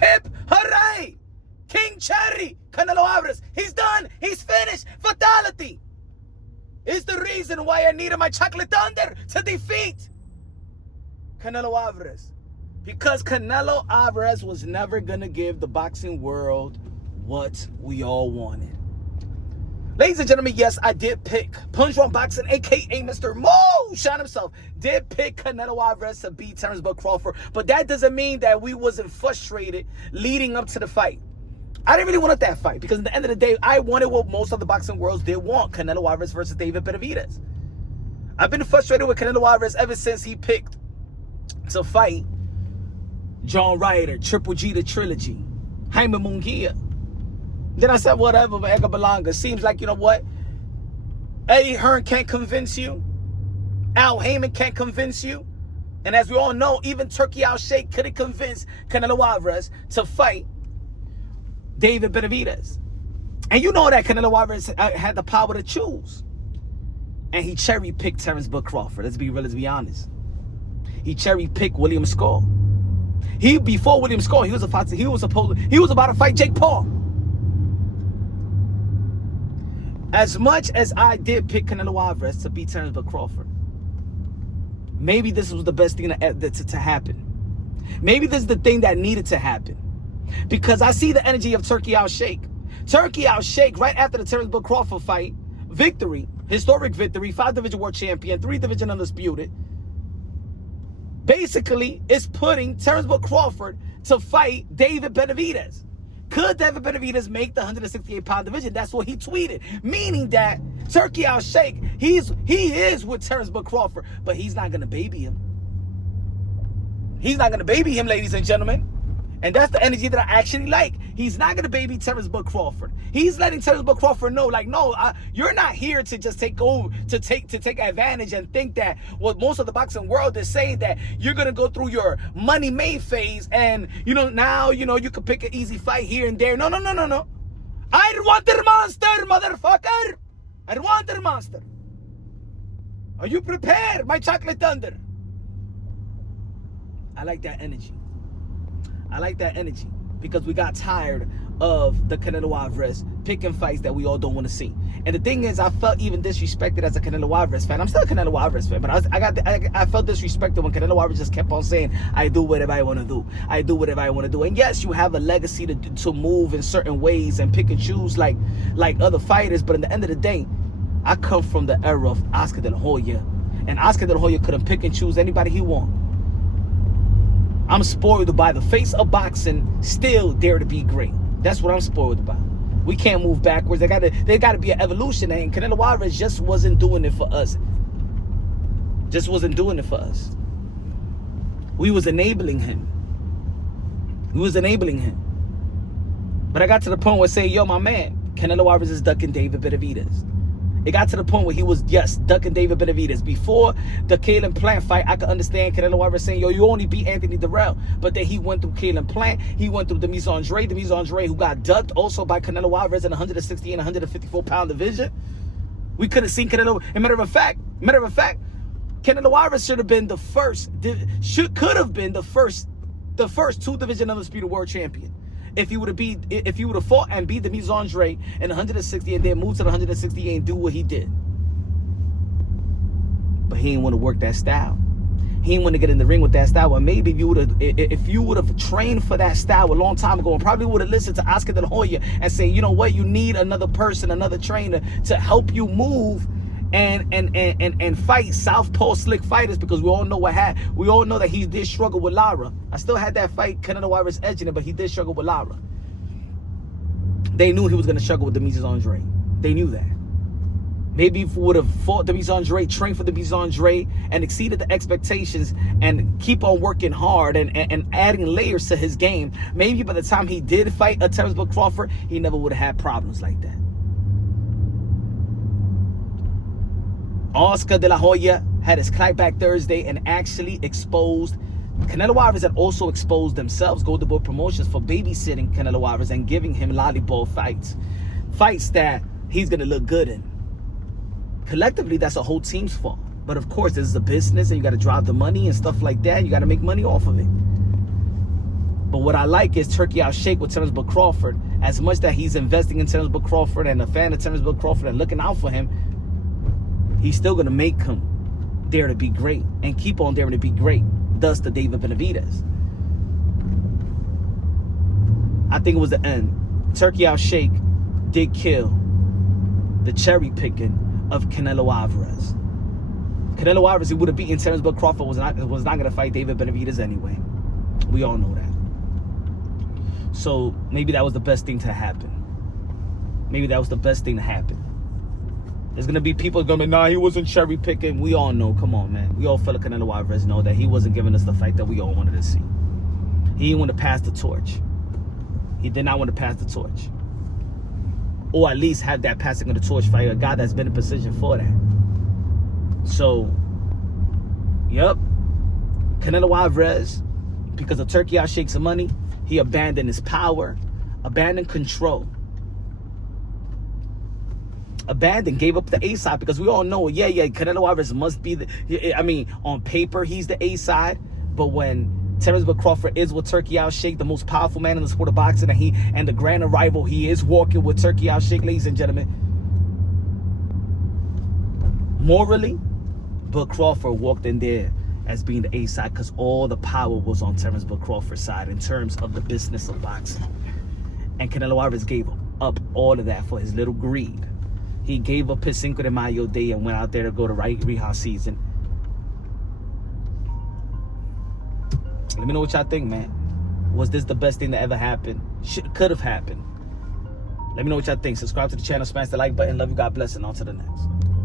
Hip, hooray! King Cherry, Canelo Alvarez. He's done. He's finished. Fatality. Is the reason why I needed my chocolate thunder to defeat Canelo Alvarez. Because Canelo Alvarez was never going to give the boxing world what we all wanted. Ladies and gentlemen, yes, I did pick Punch Drunk Boxing, a.k.a. Mr. Moonshine himself, did pick Canelo Alvarez to beat Terence Crawford. But that doesn't mean that we wasn't frustrated leading up to the fight. I didn't really want that fight because at the end of the day, I wanted what most of the boxing worlds did want, Canelo Alvarez versus David Benavidez. I've been frustrated with Canelo Alvarez ever since he picked to fight John Ryder, Triple G the Trilogy, Jaime Munguia. Then I said, whatever, but Edgar Berlanga. Seems like, you know what? Eddie Hearn can't convince you. Al Heyman can't convince you. And as we all know, even Turki Alalshikh couldn't convince Canelo Alvarez to fight David Benavidez. And you know that Canelo Alvarez had the power to choose. And he cherry-picked Terence Crawford. Let's be real, let's be honest. He cherry-picked William Skull. Before William Skull, he was about to fight Jake Paul. As much as I did pick Canelo Alvarez to beat Terence Crawford, maybe this was the best thing to happen. Maybe this is the thing that needed to happen. Because I see the energy of Turki Alalshikh. Turki Alalshikh, right after the Terence Crawford fight, victory, historic victory, 5-division world champion, 3-division undisputed, basically is putting Terence Crawford to fight David Benavidez. Could David Benavidez make the 168-pound division? That's what he tweeted. Meaning that Turki Alalshikh, he is with Terence Crawford, but he's not going to baby him. He's not going to baby him, ladies and gentlemen. And that's the energy that I actually like. He's not going to baby Terence Crawford. He's letting Terence Crawford know, like, no, you're not here to just take over, to take advantage and think that what most of the boxing world is saying, that you're going to go through your money-made phase and, now, you can pick an easy fight here and there. No. I want the monster, motherfucker. I want the monster. Are you prepared, my chocolate thunder? I like that energy. I like that energy because we got tired of the Canelo Alvarez picking fights that we all don't want to see. And the thing is, I felt even disrespected as a Canelo Alvarez fan. I'm still a Canelo Alvarez fan, but I felt disrespected when Canelo Alvarez just kept on saying, I do whatever I want to do. I do whatever I want to do. And yes, you have a legacy to move in certain ways and pick and choose like other fighters. But at the end of the day, I come from the era of Oscar De La Hoya. And Oscar De La Hoya couldn't pick and choose anybody he wanted. I'm spoiled by the face of boxing still dare to be great. That's what I'm spoiled by. We can't move backwards. There gotta be an evolution. And Canelo Alvarez just wasn't doing it for us. Just wasn't doing it for us. We was enabling him. But I got to the point where I say, yo, my man, Canelo Alvarez is ducking David Benavidez. It got to the point where he was, yes, ducking David Benavidez. Before the Caleb Plant fight, I could understand Canelo Alvarez saying, yo, you only beat Anthony Durrell. But then he went through Caleb Plant. He went through Demise Andre, who got ducked also by Canelo Alvarez in the 160 and 154-pound division. We could have seen Canelo. As a matter of fact, Canelo Alvarez should have been the first, could have been the first 2-division undisputed world champion. If he would have fought and beat Demise Andre in 160 and then moved to the 168 and do what he did. But he didn't want to work that style. He didn't want to get in the ring with that style. And maybe if you would have trained for that style a long time ago and probably would have listened to Oscar De La Hoya and say, you know what, you need another person, another trainer to help you move and fight southpaw slick fighters, because we all know that he did struggle with Lara. I still had that fight, Canelo Alvarez edging it, but he did struggle with Lara. They knew he was going to struggle with Demise Andre. They knew that. Maybe if he would have fought Demise Andre, trained for Demise Andre, and exceeded the expectations and keep on working hard and adding layers to his game, maybe by the time he did fight a Terence Crawford, he never would have had problems like that. Oscar De La Hoya had his clapback Thursday and actually exposed Canelo Alvarez, and also exposed themselves, Golden Boy Promotions, for babysitting Canelo Alvarez and giving him lollipop fights that he's going to look good in. Collectively, that's a whole team's fault. But of course, this is a business and you got to drive the money and stuff like that. You got to make money off of it. But what I like is Turki Alalshikh with Terence Crawford. As much that he's investing in Terence Crawford and a fan of Terence Crawford and looking out for him, he's still going to make him dare to be great and keep on daring to be great. Thus, the David Benavidez. I think it was the end. Turki Alalshikh did kill the cherry picking of Canelo Alvarez. Canelo Alvarez, he would have beaten Terence Crawford, was not going to fight David Benavidez anyway. We all know that. So maybe that was the best thing to happen. Maybe that was the best thing to happen. There's going to be people going to be, nah, he wasn't cherry picking. We all know. Come on, man. We all felt like Canelo Alvarez know that he wasn't giving us the fight that we all wanted to see. He didn't want to pass the torch. He did not want to pass the torch. Or at least have that passing of the torch fight, a guy that's been in position for that. So, yep. Canelo Alvarez, because of Turki Alalshikh's money, he abandoned his power, abandoned control. Gave up the A side, because we all know, yeah, Canelo Alvarez must be on paper, he's the A side, but when Terence Crawford is with Turki Alalshikh, the most powerful man in the sport of boxing, and the grand rival, he is walking with Turki Alalshikh, ladies and gentlemen. Morally, but Crawford walked in there as being the A side because all the power was on Terence Crawford's side in terms of the business of boxing. And Canelo Alvarez gave up all of that for his little greed. He gave up his Cinco de Mayo day and went out there to go to Reha season. Let me know what y'all think, man. Was this the best thing that ever happened? Could have happened. Let me know what y'all think. Subscribe to the channel, smash the like button. Love you, God bless, and on to the next.